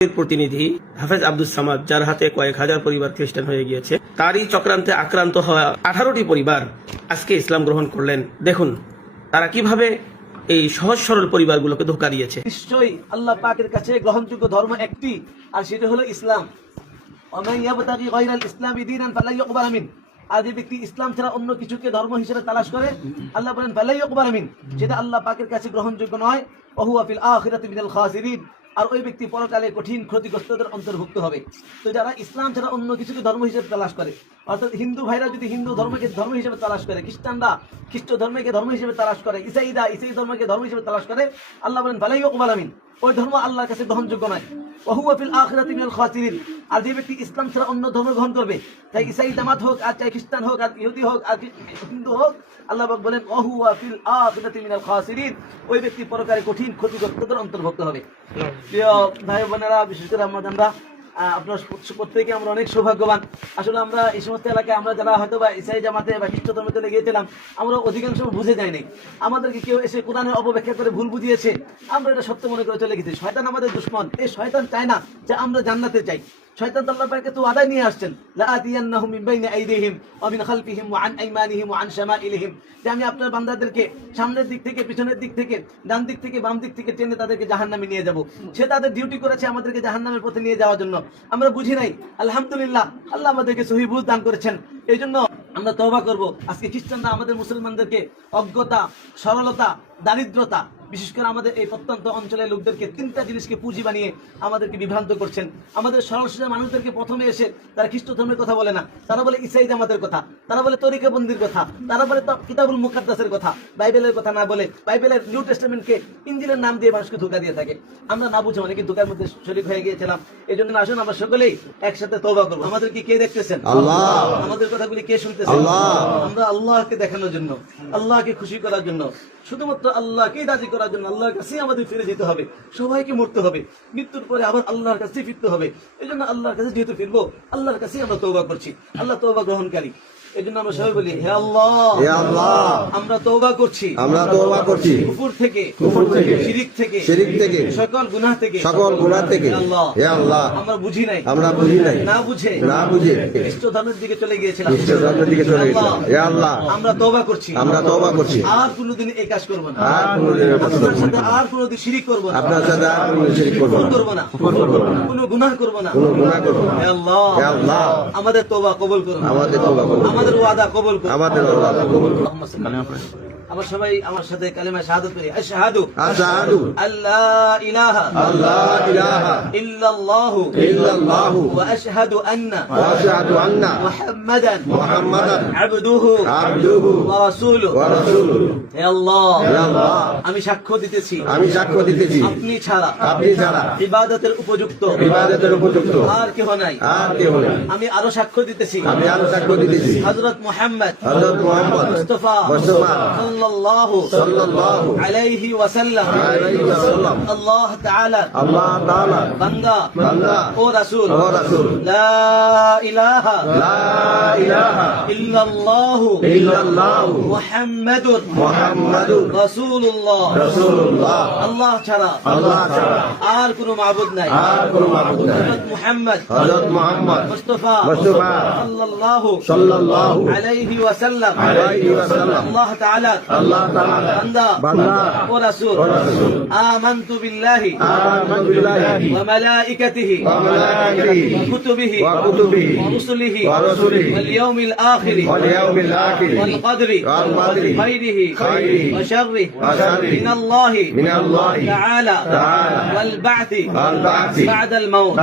প্রতিনিধি হাফেজ আব্দুস সামাদ, যার হাতে কয়েক হাজার পরিবার খ্রিস্টান হয়ে গিয়েছে, তারই চক্রান্তে আক্রান্ত হওয়া 18টি পরিবার আজকে ইসলাম গ্রহণ করলেন। দেখুন তারা কিভাবে এই সহজ সরল পরিবারগুলোকে ধোঁকা দিয়েছে। নিশ্চয়ই আল্লাহ পাকের কাছে গ্রহণযোগ্য ধর্ম একটি, আর সেটা হলো ইসলাম। ওমান ইয়াবতাগি গায়রাল ইসলামি দীনান ফালা ইউকবাল মিন। আর যে ব্যক্তি ইসলাম ছাড়া অন্য কিছুকে ধর্ম হিসেবে তালাশ করে, আল্লাহ বলেন ফালা ইউকবাল মিন, সেটা আল্লাহ পাকের কাছে গ্রহণযোগ্য নয়। ওয়া হুয়া ফিল আখিরাতি মিনাল খাসিরিন, আর ওই ব্যক্তি পরকালে কঠিন ক্ষতিগ্রস্তদের অন্তর্ভুক্ত হবে। তো যারা ইসলাম ছাড়া অন্য কিছুকে ধর্ম হিসেবে তালাশ করে, অর্থাৎ হিন্দু ভাইরা যদি হিন্দু ধর্মকে ধর্ম হিসেবে তালাশ করে, খ্রিস্টানরা খ্রিস্ট ধর্মকে ধর্ম হিসেবে তালাশ করে, ইসাইরা ইসাই ধর্মকে ধর্ম হিসেবে তালাশ করে, আল্লাহ বলেন ফালা ইউকবাল মিন, ওই ধর্ম আল্লাহর কাছে গ্রহণযোগ্য নয়। ওয়া হুয়া ফিল আখিরাতি মিনাল খাসিরিন, আর যে ব্যক্তি ইসলাম ছাড়া অন্য ধর্ম গ্রহণ করবে, চাই ইসাই জামাত হোক, আর চাই খ্রিস্টান হোক, আর ইহুদি হোক, আর হিন্দু হোক, আল্লাহ পাক বলেন ওয়া হুয়া ফিল আখিরাতি মিনাল খাসিরিন, ওই ব্যক্তি পরকালে কঠিন ক্ষতিগ্রস্তদের অন্তর্ভুক্ত হবে। প্রিয় ভাই বোনেরা, বিশেষ করে আমরা আপনার প্রত্যেকে আমরা অনেক সৌভাগ্যবান। আসলে আমরা এই সমস্ত এলাকায় আমরা যারা হয়তো বা ইসাই জামাতে বা খ্রিস্ট ধর্মে চলে গিয়েছিলাম, আমরা অধিকাংশ বুঝে যাইনি। আমাদেরকে কেউ এসে কোরআনের অপব্যাখ্যা করে ভুল বুঝিয়েছে, আমরা এটা সত্য মনে করে চলে গেছি। শয়তান আমাদের দুশমন। এই শয়তান চায় না যে আমরা জান্নাতে চাই। শয়তান আল্লাহ পাকের তো আদায় নিয়ে আসছেন, লা আতিয়ান্নাহুম মিন বাইনি আইদিহিম ওয়া মিন খালফিহিম ওয়া আন আইমানিহিম ওয়া আন শামাইলিহিম, যে আমি আপনার বান্দাদেরকে সামনের দিক থেকে, পিছনের দিক থেকে, ডান দিক থেকে, বাম দিক থেকে টেনে তাদেরকে জাহান্নামে নিয়ে যাব। সে তাদের ডিউটি করেছে আমাদেরকে জাহান্নামের পথে নিয়ে যাওয়ার জন্য। আমরা বুঝি নাই, আলহামদুলিল্লাহ আল্লাহ আমাদেরকে সহিহ বুঝ দান করেছেন। এই জন্য আমরা তওবা করব। আজকে খ্রিস্টানরা আমাদের মুসলমানদেরকে অজ্ঞতা, সরলতা, দারিদ্রতা, বিশেষ করে আমাদের এই প্রত্যন্ত অঞ্চলের লোকদেরকে তিনটা জিনিসকে পুঁজি বানিয়ে আমাদেরকে বিভ্রান্ত করছেন। আমাদের সরল সোজা মানুষদেরকে প্রথমে এসে তারা খ্রিস্ট ধর্মের কথা বলে না, তারা বলে ইসাই জামাতের কথা, তারা বলে তরিকাবন্দির কথা, তারা বলে কিতাবুল মুকাদ্দাসের কথা, বাইবেলের কথা না বলে বাইবেলের নিউ টেস্টামেন্টকে ইনজিলের নাম দিয়ে মানুষকে ধোঁকা দিয়ে থাকে। আমরা না বুঝে অনেকে ধোঁকার মধ্যে শরীক হয়ে গিয়েছিলাম। এই জন্য আসুন আমরা সকলেই একসাথে তওবা করবো। আমাদেরকে কে দেখতেছেন? আল্লাহ। আমাদের কথাগুলি কে শুনতেছেন? আল্লাহ। আমরা আল্লাহকে দেখানোর জন্য, আল্লাহকে খুশি করার জন্য, শুধুমাত্র আল্লাহকেই রাজি করার জন্য আল্লাহর কাছে আমাদের ফিরে যেতে হবে। সবাইকে মরতে হবে, মৃত্যুর পরে আবার আল্লাহর কাছে ফিরতে হবে। এই জন্য আল্লাহর কাছে যেহেতু ফিরবো, আল্লাহর কাছে আমরা তওবা করছি। আল্লাহ তওবা গ্রহণকারী। এই জন্য আমরা সবাই বলি হে আল্লাহ, হে আল্লাহ, আমরা তওবা করছি, আমরা তওবা করছি কুফর থেকে, শিরক থেকে, সকল গুনাহ থেকে, হে আল্লাহ, আমরা বুঝি নাই, না বুঝে খ্রিস্ট ধর্মের দিকে চলে গিয়েছিলাম। হে আল্লাহ, আমরা তওবা করছি, আর কোনোদিন এই কাজ করব না, আপনার সাথে আর কোনোদিন শিরক করব না, কোনো গুনাহ করব না। হে আল্লাহ, আমাদের তওবা কবুল করুন, আমাদের ওয়াদা কবুল করুন, আবার সবাই আমার সাথে কালিমা শাহাদাত করি। আশহাদু আল্লা ইলাহা ইল্লাল্লাহু ওয়া আশহাদু আন্না মুহাম্মাদান আবদুহু ওয়া রাসূলুহু। হে আল্লাহ, আমি সাক্ষ্য দিতেছি আপনি ছাড়া ইবাদতের উপযুক্ত আর কেহ নাই। আমি আরো সাক্ষ্য দিতেছি হযরত মুহাম্মদ মুস্তাফা সাল্লাল্লাহু আলাইহি ওয়াসাল্লাম আল্লাহ তাআলা বান্দা ও রাসূল। লা ইলাহা ইল্লাল্লাহু মুহাম্মাদুর রাসূলুল্লাহ। আল্লাহ ছাড়া আর কোনো মাবুদ নাই। হযরত মুহাম্মদ মুস্তাফা সাল্লাল্লাহু আলাইহি ওয়াসাল্লাম আল্লাহ তাআলা বান্দা ও রাসূল। আমানতু বিল্লাহি ওয়া মালাইকাতিহি ওয়া কুতুবিহি ওয়া রুসুলিহি ওয়াল ইয়াউমিল আখির ওয়াল কদরি খাইরিহি ওয়া শাররিহি মিনাল্লাহি তাআলা ওয়াল বা'থি বা'দাল মাউত।